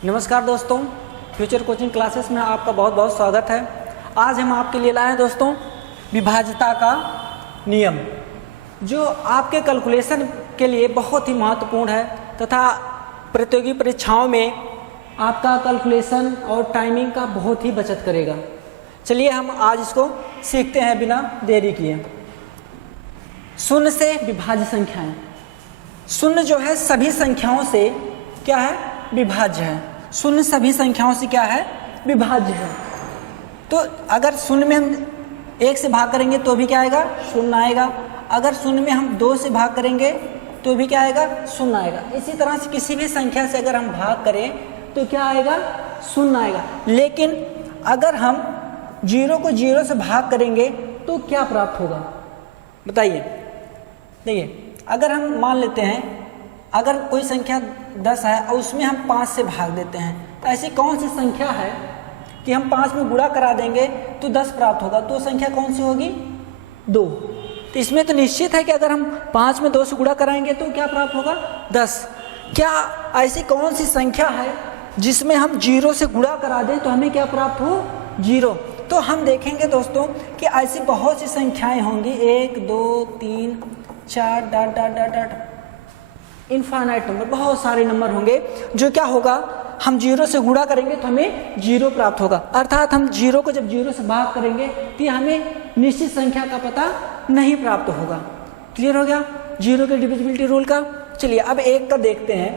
नमस्कार दोस्तों, future coaching classes में आपका बहुत बहुत स्वागत है। आज हम आपके लिए लाए हैं दोस्तों विभाज्यता का नियम, जो आपके कैलकुलेशन के लिए बहुत ही महत्वपूर्ण है तथा प्रतियोगी परीक्षाओं में आपका कैलकुलेशन और टाइमिंग का बहुत ही बचत करेगा। चलिए हम आज इसको सीखते हैं बिना देरी किए। शून्य से विभाज्य संख्याएं। शून्य जो है सभी संख्याओं से क्या है, विभाज्य है। शून्य सभी संख्याओं से क्या है, विभाज्य है। तो अगर शून्य में हम 1 से भाग करेंगे तो भी क्या आएगा, शून्य आएगा। अगर शून्य में हम 2 से भाग करेंगे तो भी क्या आएगा, शून्य आएगा। इसी तरह से किसी भी संख्या से अगर हम भाग करें तो क्या आएगा, शून्य आएगा। लेकिन अगर हम 0 को 0 से भाग करेंगे तो क्या प्राप्त होगा, बताइए। देखिए, अगर हम मान लेते हैं अगर कोई संख्या 10 है और उसमें हम 5 से भाग देते हैं, तो ऐसी कौन सी संख्या है कि हम 5 में गुणा करा देंगे तो 10 प्राप्त होगा। तो संख्या कौन सी होगी, 2। तो इसमें तो निश्चित है कि अगर हम 5 में 2 से गुणा कराएंगे तो क्या प्राप्त होगा, 10। क्या ऐसी कौन सी संख्या है जिसमें हम 0 से गुणा करा दें तो हमें क्या प्राप्त हो, 0। तो हम देखेंगे दोस्तों कि ऐसी बहुत सी संख्याएं होंगी, 1 2 3 4 dot dot dot dot infinite number, बहुत सारे नंबर होंगे जो क्या होगा, हम 0 से गुणा करेंगे तो हमें 0 प्राप्त होगा। अर्थात हम 0 को जब 0 से भाग करेंगे तो हमें निश्चित संख्या का पता नहीं प्राप्त होगा। क्लियर हो गया 0 के डिविजिबिलिटी रूल का। चलिए अब 1 का देखते हैं।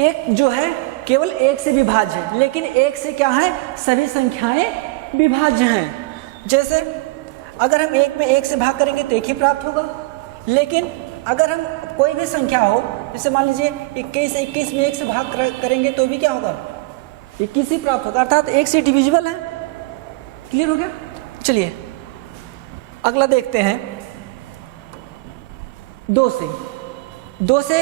1 जो है केवल 1 से विभाज्य है, लेकिन 1 से क्या है, सभी संख्याएं विभाज्य हैं। जैसे अगर हम 1 में 1 से भाग करेंगे तो 1 ही प्राप्त होगा। लेकिन अगर हम कोई भी संख्या हो, जैसे मान लीजिए 21 में 1 से भाग करेंगे तो भी क्या होगा, 21 ही प्राप्त होगा। अर्थात 1 से डिविजिबल है। क्लियर हो गया। चलिए अगला देखते हैं। 2 से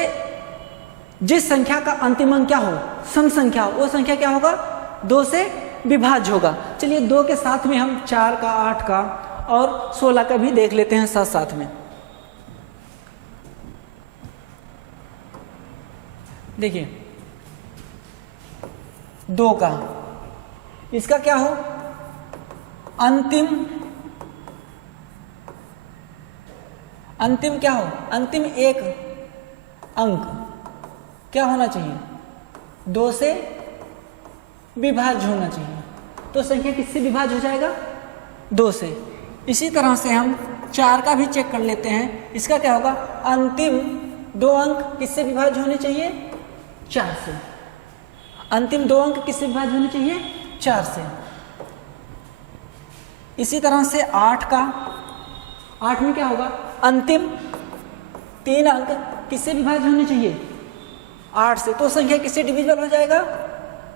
जिस संख्या का अंतिम अंक क्या हो, सम संख्या हो, वो संख्या क्या होगा, 2 से विभाज्य होगा। चलिए 2 के साथ में हम 4 का, 8 का और 16 का भी देख लेते हैं साथ साथ में। देखिए 2 का, इसका क्या हो, अंतिम क्या हो, अंतिम एक अंक क्या होना चाहिए, 2 से विभाज्य होना चाहिए। तो संख्या किससे विभाज्य हो जाएगा, 2 से। इसी तरह से हम 4 का भी चेक कर लेते हैं। इसका क्या होगा, अंतिम 2 अंक किससे विभाज्य होने चाहिए, 4 से। अंतिम 2 अंक किससे विभाज्य होने चाहिए, 4 से। इसी तरह से 8 का, 8 में क्या होगा, अंतिम 3 अंक किससे विभाज्य होने चाहिए, 8 से। तो संख्या किससे डिविजिबल हो जाएगा,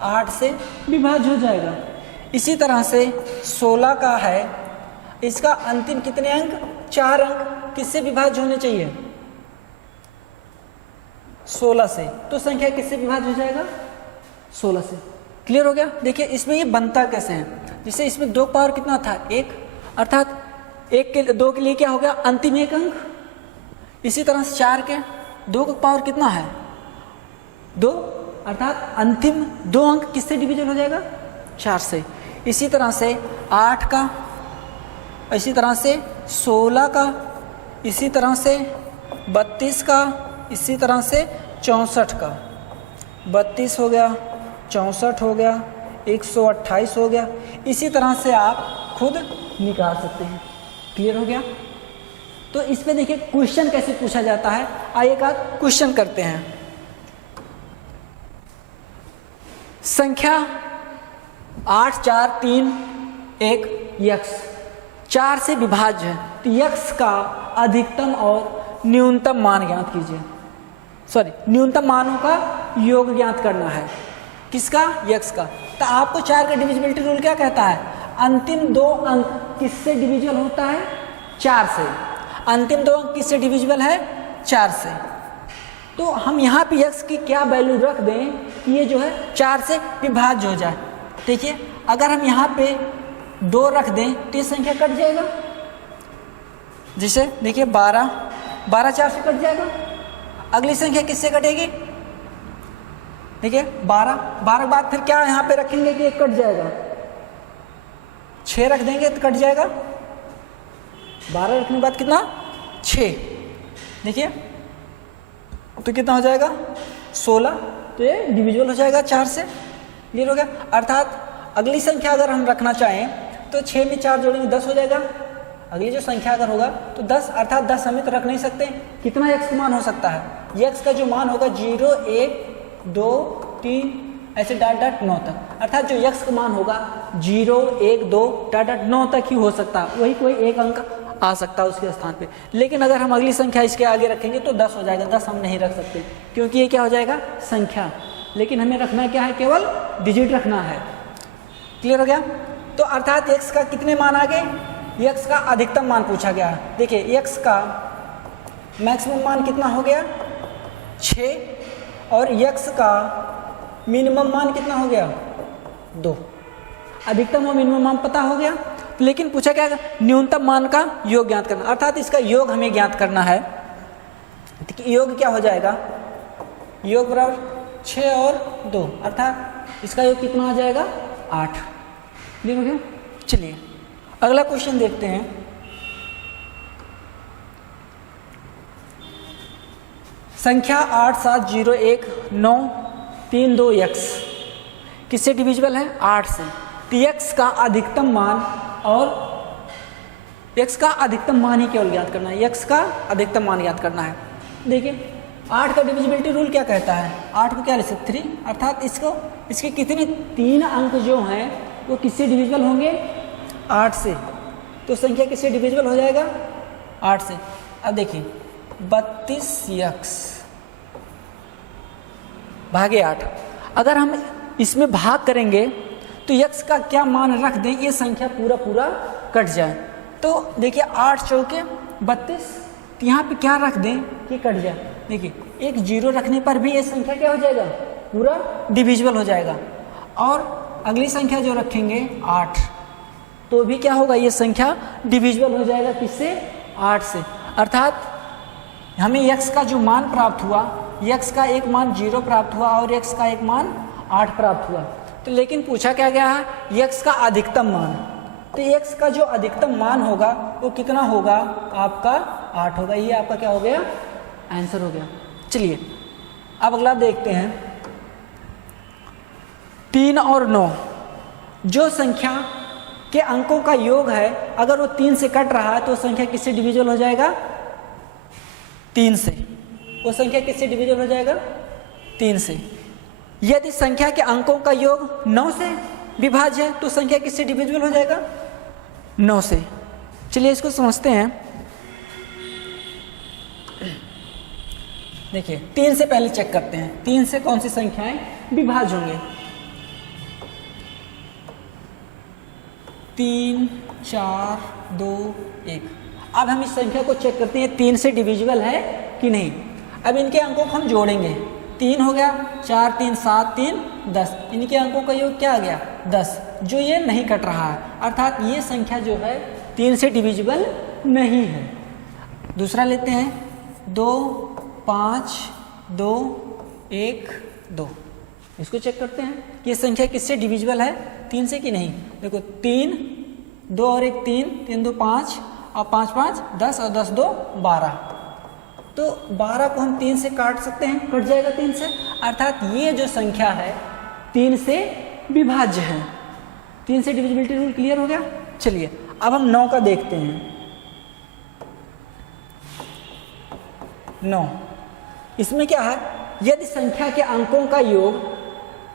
8 से विभाज्य हो जाएगा। इसी तरह से 16 का है, इसका अंतिम कितने अंक, 4 अंक किससे विभाज्य होने चाहिए, 16 से। तो संख्या किससे विभाज्य हो जाएगा, 16 से। क्लियर हो गया। देखिए इसमें ये बनता कैसे है, जैसे इसमें 2 पावर कितना था, 1, अर्थात 2 के लिए क्या हो गया, अंतिम 1 अंक। इसी तरह से 4 के 2 का पावर कितना है, 2, अर्थात अंतिम 2 अंक किससे डिविजन हो जाएगा, 4 से। इसी तरह से 8 का, इसी तरह से 16 का, इसी तरह से 32 का, इसी तरह से 64 का। 32 हो गया, 64 हो गया, 128 हो गया। इसी तरह से आप खुद निकाल सकते हैं। क्लियर हो गया। तो इस पे देखिए क्वेश्चन कैसे पूछा जाता है, आइए का क्वेश्चन करते हैं। संख्या 8 4 3 1 यक्स 4 से विभाज्य है, तो यक्स का अधिकतम और न्यूनतम मान ज्ञात कीजिए। न्यूनतम मानों का योग ज्ञात करना है। किसका, यक्स का। तो आपको 4 का डिविजिबिलिटी रूल क्या कहता है, अंतिम 2 अंक किससे डिविजिबल होता है, 4 से। अंतिम 2 अंक किससे डिविजिबल है, 4 से। तो हम यहाँ पे यक्स की क्या वैल्यू रख दें कि ये जो है 4 से विभाज्य हो जाए। देखिए अगर हम यहाँ पे 2 रख दें तो ये संख्या कट जाएगा। जैसे देखिए 12 4 से कट जाएगा। अगली संख्या किससे कटेगी, देखिए 12 के बाद फिर क्या यहाँ पे रखेंगे कि एक कट जाएगा, 6 रख देंगे तो कट जाएगा, 12 रखने के बाद कितना 6, देखिए तो कितना हो जाएगा 16, तो ये डिविजिबल हो जाएगा 4 से। क्लियर हो गया। अर्थात अगली संख्या अगर हम रखना चाहें तो 6 में 4 जोड़ेंगे 10 हो जाएगा। अगली जो संख्या अगर होगा तो 10, अर्थात 10 हमें तो रख नहीं सकते। कितना x का मान हो सकता है, x का जो मान होगा 0 1 2 3 ऐसे डाट डाट 9 तक, अर्थात जो x का मान होगा 0 1 2 डाट डाट 9 तक ही हो सकता है, वही कोई एक अंक आ सकता है उसके स्थान पे। लेकिन अगर हम अगली संख्या इसके आगे रखेंगे तो 10 हो जाएगा, 10 हम नहीं रख सकते क्योंकि ये क्या हो जाएगा संख्या, लेकिन हमें रखना क्या है, केवल डिजिट रखना है। क्लियर हो गया। तो अर्थात x का कितने मान आ गए, x का अधिकतम मान पूछा गया है। देखिए x का मैक्सिमम मान कितना हो गया 6 और x का मिनिमम मान कितना हो गया 2। अधिकतम और मिनिमम मान पता हो गया, लेकिन पूछा क्या न्यूनतम मान का योग ज्ञात करना, अर्थात इसका योग हमें ज्ञात करना है। योग क्या हो जाएगा, योग बराबर 6 और 2, अर्थात इसका योग कितना आ जाएगा 8। क्लियर हो गया। चलिए अगला क्वेश्चन देखते हैं। संख्या 8701932x किससे डिविजिबल है 8 से। तो x का अधिकतम मान और x का अधिकतम मान ही केवल ज्ञात करना है, x का अधिकतम मान ज्ञात करना है। देखिए 8 का डिविजिबिलिटी रूल क्या कहता है, 8 को क्या लिख सकते 3, अर्थात इसके कितने 3 अंक जो हैं वो किससे डिविजिबल होंगे 8 से। तो संख्या किससे डिविजिबल हो जाएगा 8 से। अब देखिए 32x भागे 8, अगर हम इसमें भाग करेंगे तो x का क्या मान रख दें ये संख्या पूरा कट जाए। तो देखिए 8 चौके 32, तो यहाँ पे क्या रख दें कि कट जाए। देखिए एक 0 रखने पर भी ये संख्या क्या हो जाएगा पूरा डिविजिबल हो जाएगा, और अगली संख्या जो रखेंगे 8 तो भी क्या होगा ये संख्या डिविजिबल हो जाएगा किससे 8 से। अर्थात हमें x का जो मान प्राप्त हुआ, x का एक मान 0 प्राप्त हुआ और x का एक मान 8 प्राप्त हुआ। तो लेकिन पूछा क्या गया है x का अधिकतम मान, तो x का जो अधिकतम मान होगा वो कितना होगा आपका 8 होगा। ये आपका क्या हो गया आंसर हो गया। चलिए अब अगला देखते हैं 3 और 9, जो संख्या के अंकों का योग है अगर वो 3 से कट रहा है तो संख्या किससे डिविजिबल हो जाएगा 3 से। वो संख्या किससे डिविजिबल हो जाएगा 3 से। यदि संख्या के अंकों का योग 9 से विभाज्य है तो संख्या किससे डिविजिबल हो जाएगा 9 से। चलिए इसको समझते हैं। देखिए 3 से पहले चेक करते हैं, 3 से कौन सी संख्याएं विभाज्य होंगे। 3 4 2 1। अब हम इस संख्या को चेक करते हैं 3 से डिविजिबल है कि नहीं। अब इनके अंकों को हम जोड़ेंगे, 3 हो गया 4 3 7 3 10, इनके अंकों का योग क्या आ गया 10, जो ये नहीं कट रहा है, अर्थात ये संख्या जो है 3 से डिविजिबल नहीं है। दूसरा लेते हैं 2 5 2 1 2, इसको चेक करते हैं कि ये संख्या किससे डिविजिबल है 3 से कि नहीं। देखो 3 2 और 1 3 3 2 5 और 5 5 10 और 10 2 12, तो 12 को हम 3 से काट सकते हैं, कट जाएगा 3 से, अर्थात ये जो संख्या है 3 से विभाज्य है। 3 से डिविजिबिलिटी रूल क्लियर हो गया। चलिए अब हम 9 का देखते हैं। 9 इसमें क्या है, यदि संख्या के अंकों का योग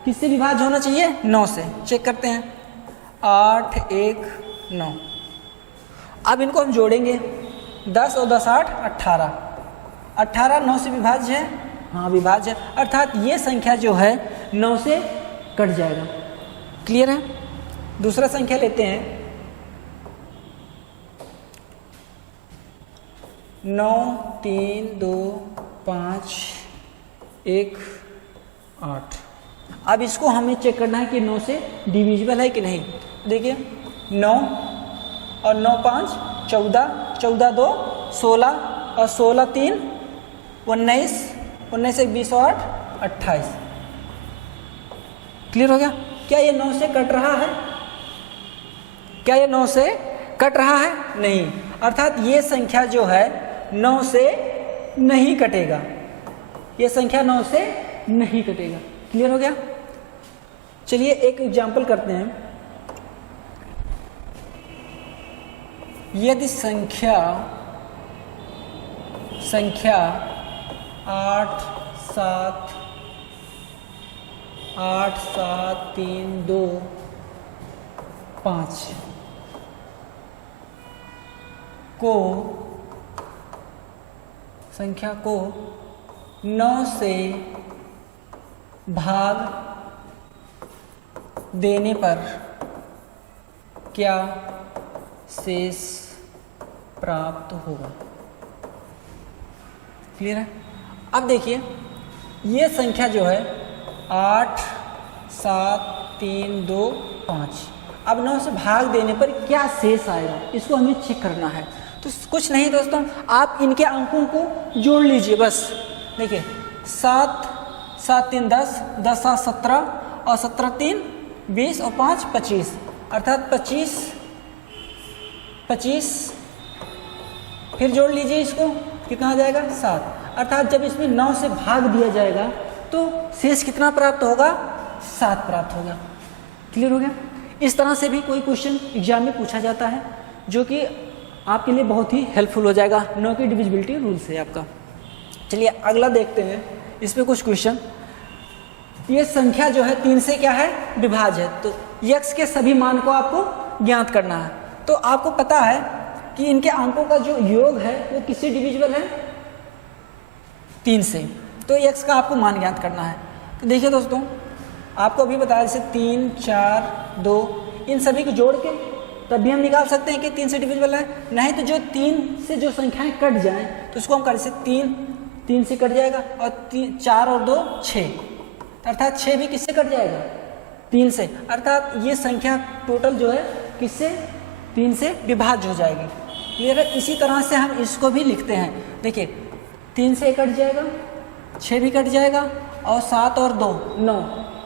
किससे विभाज्य होना चाहिए 9 से। चेक करते हैं 8 1 9। अब इनको हम जोड़ेंगे 10 और 10 8 18, 18 9 से विभाज्य है, हाँ विभाज्य है, अर्थात ये संख्या जो है 9 से कट जाएगा। क्लियर है। दूसरा संख्या लेते हैं 9 3 2 5 1 8। अब इसको हमें चेक करना है कि 9 से डिविजिबल है कि नहीं। देखिए 9 और 9 5 14, 14 2 16 और 16 3 19, 19 1 20 और 8 28। क्लियर हो गया? क्या ये 9 से कट रहा है? क्या ये 9 से कट रहा है? नहीं, अर्थात ये संख्या जो है 9 से नहीं कटेगा, ये संख्या 9 से नहीं कटेगा। क्लियर हो गया? चलिए एक एग्जाम्पल करते हैं। यदि संख्या 8 7 3 2 5 को 9 से भाग देने पर क्या शेष प्राप्त होगा? क्लियर है? अब देखिए ये संख्या जो है 8 7 3 2 5, अब 9 से भाग देने पर क्या शेष आएगा, इसको हमें चेक करना है। तो कुछ नहीं दोस्तों, आप इनके अंकों को जोड़ लीजिए बस। देखिए 7 7 3 10, 10 7 17 और 17 3 20 और 5 25, अर्थात 25 फिर जोड़ लीजिए, इसको कितना आ जाएगा 7, अर्थात जब इसमें 9 से भाग दिया जाएगा तो शेष कितना प्राप्त होगा? 7 प्राप्त होगा। क्लियर हो गया? इस तरह से भी कोई क्वेश्चन एग्जाम में पूछा जाता है, जो कि आपके लिए बहुत ही हेल्पफुल हो जाएगा 9 की डिविजिबिलिटी रूल से आपका। चलिए अगला देखते हैं, इसमें कुछ क्वेश्चन। ये संख्या जो है 3 से क्या है? विभाज्य है। तो x के सभी मान को आपको ज्ञात करना है। तो आपको पता है कि इनके अंकों का जो योग है वो किससे डिविजिबल है? 3 से। तो x का आपको मान ज्ञात करना है। तो देखिए दोस्तों, आपको अभी बताया जैसे 3 4 2, इन सभी को जोड़ के तब भी हम निकाल सकते हैं कि 3 से डिविजिबल है। नहीं तो जो 3 से जो संख्याएं कट जाएं तो उसको हम कर सकते 3 से कट जाएगा, और 4 और 2 6, अर्थात 6 भी किससे कट जाएगा? 3 से, अर्थात ये संख्या टोटल जो है किससे? 3 से विभाज्य हो जाएगी। क्लियर है? इसी तरह से हम इसको भी लिखते हैं। देखिए 3 से कट जाएगा, 6 भी कट जाएगा, और 7 और 2 9,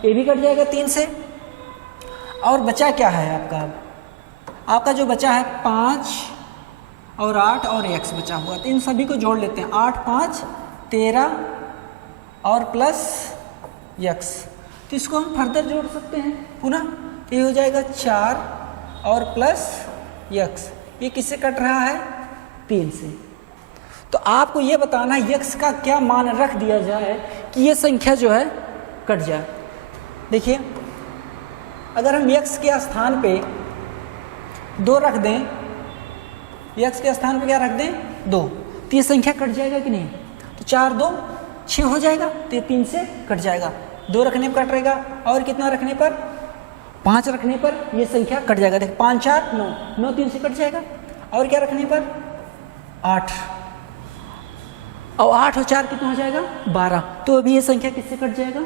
ये भी कट जाएगा 3 से। और बचा क्या है आपका जो बचा है 5 और 8 और x बचा हुआ। तो इन सभी को जोड़ लेते हैं। 8 5 13 और प्लस x, तो इसको हम फर्दर जोड़ सकते हैं पुनः। ये हो जाएगा 4 और प्लस x, ये किससे कट रहा है? 3 से। तो आपको ये बताना है x का क्या मान रख दिया जाए कि ये संख्या जो है कट जाए। देखिए अगर हम x के स्थान पे 2 रख दें, x के स्थान पे क्या रख दें? 2, तो ये संख्या कट जाएगा कि नहीं? तो 4 2 6 हो जाएगा, तो ये 3 से कट जाएगा। 2 रखने पर कट रहेगा, और कितना रखने पर? 5 रखने पर ये संख्या कट जाएगा। देख 5 4 9, 9 3 से कट जाएगा, और क्या रखने पर? 8, और 8 और 4 कितना हो जाएगा? 12, तो अभी ये संख्या किससे कट जाएगा?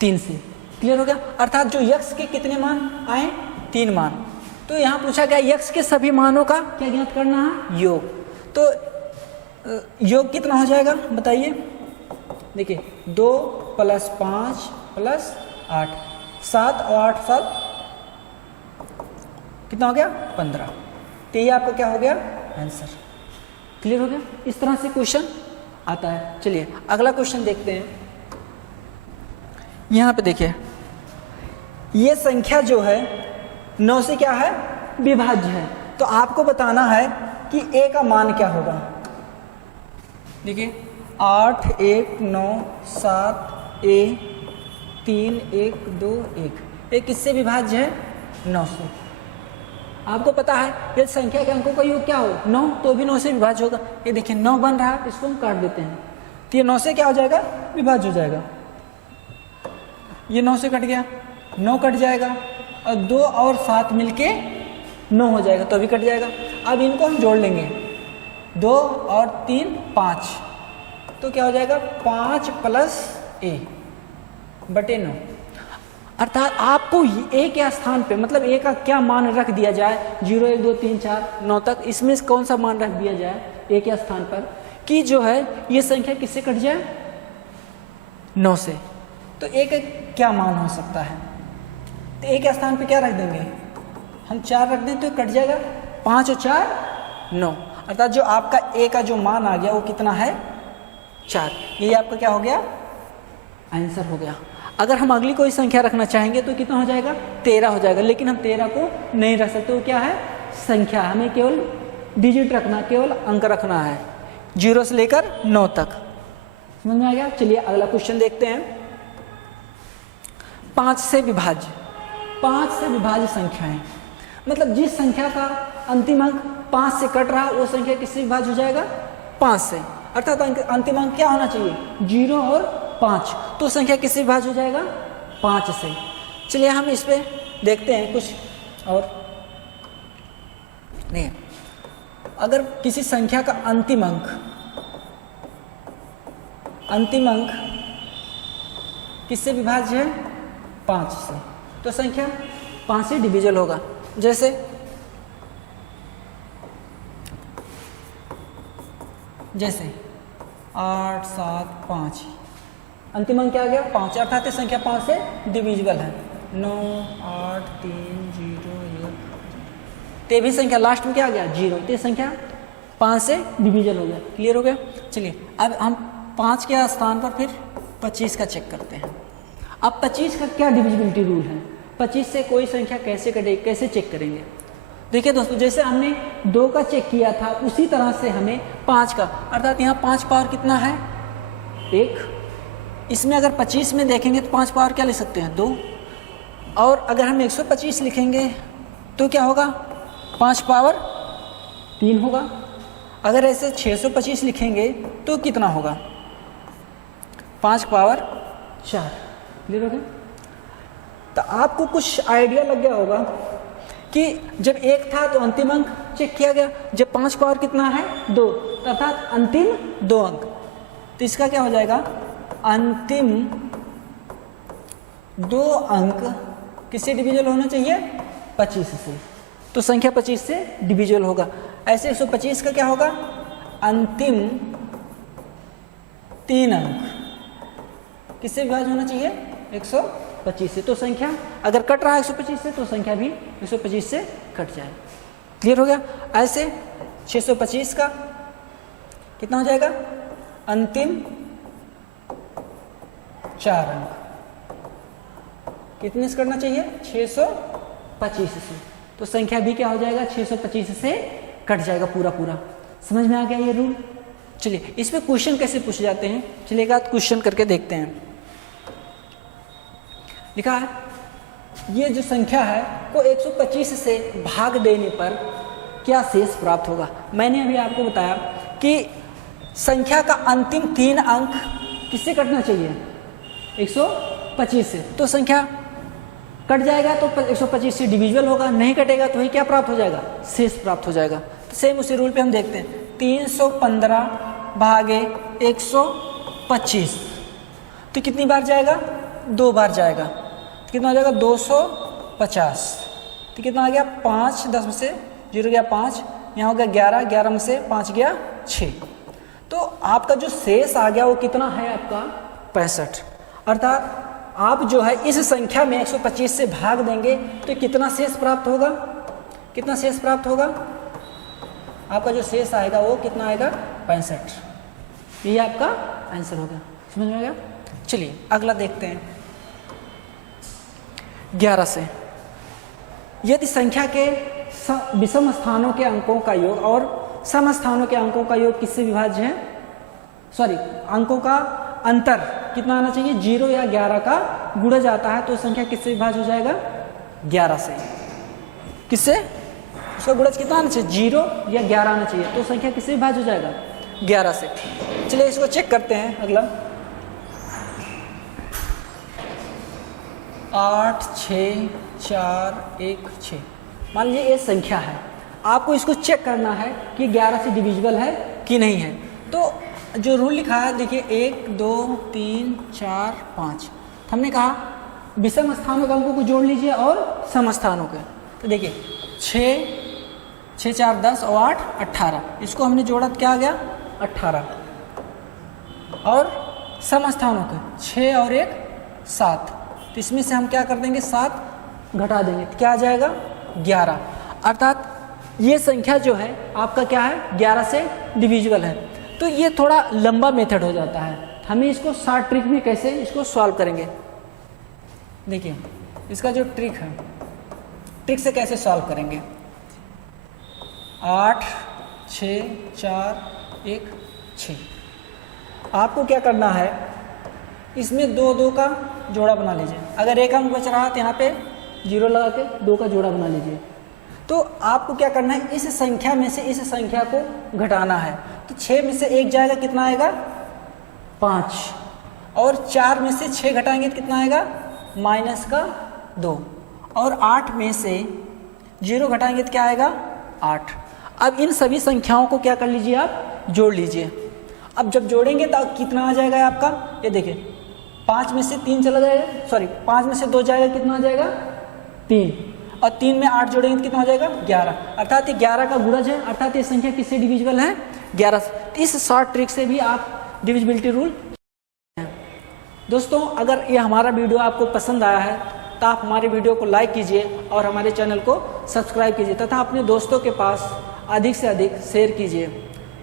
3 से। क्लियर हो गया? अर्थात जो x के कितने मान आए? 3 मान। तो यहाँ पूछा गया x के सभी मानों का क्या ज्ञात करना है? योग। तो योग कितना हो जाएगा बताइए? देखिए 2 + 5 + 8, 7 और 8 7 कितना हो गया? 15। तो ये आपका क्या हो गया? आंसर। क्लियर हो गया? इस तरह से क्वेश्चन आता है। चलिए अगला क्वेश्चन देखते हैं। यहाँ पे देखिए ये संख्या जो है 9 से क्या है? विभाज्य है। तो आपको बताना है कि a का मान क्या होगा। देखिए 8 1 9 7 a 3 1 2 1, ये किससे विभाज्य है? 9 से। आपको पता है यदि संख्या के अंकों का योग क्या हो? 9, तो भी 9 से विभाज्य होगा। ये देखिए 9 बन रहा है, इसको हम काट देते हैं, तो ये 9 से क्या हो जाएगा? विभाज्य हो जाएगा। ये 9 से कट गया, 9 कट जाएगा, और 2 और 7 मिलके 9 हो जाएगा, तो भी कट जाएगा। अब इनको हम जोड़ लेंगे, 2 और 3 5, तो क्या हो जाएगा? 5 + a बटे 9। अर्थात आपको a के स्थान पे, मतलब a का क्या मान रख दिया जाए? 0 1 2 3 4 9 तक, इसमें कौन सा मान रख दिया जाए a के स्थान पर कि जो है ये संख्या किससे कट जाए? 9 से। तो तो एक क्या मान हो सकता है, तो एक स्थान पे क्या रख देंगे हम 4 रख दें तो कट जाएगा, 5 और 4 9, अर्थात जो आपका ए का जो मान आ गया वो कितना है 4। ये आपका क्या हो गया आंसर हो गया। अगर हम अगली कोई संख्या रखना चाहेंगे तो कितना हो जाएगा 13 हो जाएगा, लेकिन हम 13 को नहीं रख सकते, वो क्या है संख्या, हमें केवल डिजिट रखना, केवल अंक रखना है 0 से लेकर 9 तक। समझ में आ गया। चलिए अगला क्वेश्चन देखते हैं। 5 से विभाज्य संख्याएं, मतलब जिस संख्या का अंतिम अंक 5 से कट रहा वो संख्या किससे विभाज्य हो जाएगा 5 से, अर्थात अंतिम अंक क्या होना चाहिए 0 और 5, तो संख्या किससे विभाज्य हो जाएगा 5 से। चलिए हम इस पे देखते हैं कुछ और नहीं। अगर किसी संख्या का अंतिम अंक किससे विभाज्य है 5 से, तो संख्या 5 से डिविजल होगा। जैसे जैसे 8 7 5, अंतिम अंक क्या आ गया 5, अर्थात संख्या 5 से डिविजिबल है। 9 8 3 0 1, तो भी संख्या लास्ट में क्या आ गया 0, तो संख्या 5 से डिविजल हो गया। क्लियर हो गया। चलिए अब हम 5 के स्थान पर फिर 25 का चेक करते हैं। अब 25 का क्या डिविजिबिलिटी रूल है, 25 से कोई संख्या कैसे कटे, कैसे चेक करेंगे। देखिए दोस्तों, जैसे हमने 2 का चेक किया था उसी तरह से हमें 5 का, अर्थात यहाँ 5 पावर कितना है 1, इसमें अगर 25 में देखेंगे तो 5 पावर क्या ले सकते हैं 2, और अगर हम 125 लिखेंगे तो क्या होगा 5 पावर 3 होगा। अगर ऐसे 625 लिखेंगे तो कितना होगा 5 पावर 4। क्लियर हो गया। तो आपको कुछ आइडिया लग गया होगा कि जब 1 था तो अंतिम अंक चेक किया गया, जब 5 पावर कितना है 2, अर्थात अंतिम 2 अंक, तो इसका क्या हो जाएगा अंतिम 2 अंक किससे डिविजल होना चाहिए 25 से, तो संख्या 25 से डिविजल होगा। ऐसे 125 का क्या होगा अंतिम 3 अंक किससे विभाज्य होना चाहिए 125 से, तो संख्या अगर कट रहा है 125 से तो संख्या भी 125 से कट जाए। क्लियर हो गया। ऐसे 625 का कितना हो जाएगा अंतिम 4 अंक कितने से करना चाहिए 625 से, तो संख्या भी क्या हो जाएगा 625 से कट जाएगा पूरा पूरा। समझ में आ गया ये रूल। चलिए इस पे क्वेश्चन कैसे पूछे जाते हैं, चलिए एक आध क्वेश्चन करके देखते हैं। लिखा है ये जो संख्या है वो 125 से भाग देने पर क्या शेष प्राप्त होगा। मैंने अभी आपको बताया कि संख्या का अंतिम 3 अंक किससे कटना चाहिए 125 से, तो संख्या कट जाएगा तो 125 से डिविजिबल होगा, नहीं कटेगा तो वही क्या प्राप्त हो जाएगा शेष प्राप्त हो जाएगा। तो सेम उसी रूल पे हम देखते हैं 315 भागे 125, तो कितनी बार जाएगा 2 बार जाएगा, तो कितना हो जाएगा 250, तो कितना आ गया 5, 10 में से 0 गया 5, यहाँ हो गया 11, 11 में से 5 गया 6, तो आपका जो शेष आ गया वो कितना है आपका 65। अर्थात आप जो है इस संख्या में 125 से भाग देंगे तो कितना शेष प्राप्त होगा, कितना शेष प्राप्त होगा, आपका जो शेष आएगा वो कितना आएगा 65। ये आपका आंसर होगा। समझ में आ गया। चलिए अगला देखते हैं 11 से। यदि संख्या के विषम स्थानों के अंकों का योग और सम स्थानों के अंकों का योग किससे विभाज्य है, सॉरी अंकों का अंतर कितना आना चाहिए 0 या 11 का गुणा जाता है, तो संख्या किससे विभाज्य हो जाएगा 11 से। किससे, उसका गुणज कितना आना चाहिए 0 या 11 आना चाहिए, तो संख्या किससे विभाज्य हो जाएगा 11 से। चलिए इसको चेक करते हैं। अगला 8 6 4 1 6, मान लीजिए ये संख्या है, आपको इसको चेक करना है कि 11 से डिविजिबल है कि नहीं है। तो जो रूल लिखा है देखिए 1 2 3 4 5, हमने कहा विषम स्थानों के अंकों को जोड़ लीजिए और सम स्थानों के, तो देखिए 6 4 10 और 8 18, इसको हमने जोड़ा तो क्या आ गया 18, और सम स्थानों के 6 और 1 7, तो इसमें से हम क्या कर देंगे 7 घटा देंगे, तो क्या आ जाएगा 11। अर्थात ये संख्या जो है आपका क्या है 11 से डिविजिबल है। तो ये थोड़ा लंबा मेथड हो जाता है, हमें इसको शॉर्ट ट्रिक में कैसे इसको सॉल्व करेंगे। देखिए इसका जो ट्रिक है, ट्रिक से कैसे सॉल्व करेंगे। 8 6 4 1 6, आपको क्या करना है इसमें 2 2 का जोड़ा बना लीजिए। अगर एक अंक बच रहा है तो यहाँ पे 0 लगा के 2 का जोड़ा बना लीजिए। तो आपको क्या करना है इस संख्या में से इस संख्या को घटाना है। तो 6 में से 1 जाएगा, कितना आएगा 5, और 4 में से 6 घटाएंगे तो कितना आएगा -2, और 8 में से 0 घटाएंगे तो क्या आएगा 8। अब इन सभी संख्याओं को क्या कर लीजिए आप जोड़ लीजिए। अब जब जोड़ेंगे तो कितना आ जाएगा आपका, ये देखिए 5 में से 3 चला जाएगा, सॉरी 5 में से 2 जाएगा, कितना आ जाएगा 3, और 3 में 8 जोड़ेंगे तो कितना हो जाएगा 11। अर्थात ये 11 का गुणज है, अर्थात ये संख्या किससे डिविजिबल है 11 से। इस शॉर्ट ट्रिक से भी आप डिविजिबिलिटी रूल। दोस्तों अगर ये हमारा वीडियो आपको पसंद आया है तो आप हमारे वीडियो को लाइक कीजिए और हमारे चैनल को सब्सक्राइब कीजिए तथा अपने दोस्तों के पास अधिक से अधिक शेयर कीजिए।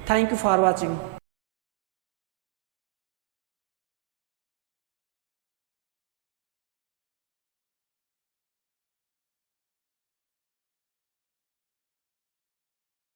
Thank you for watching.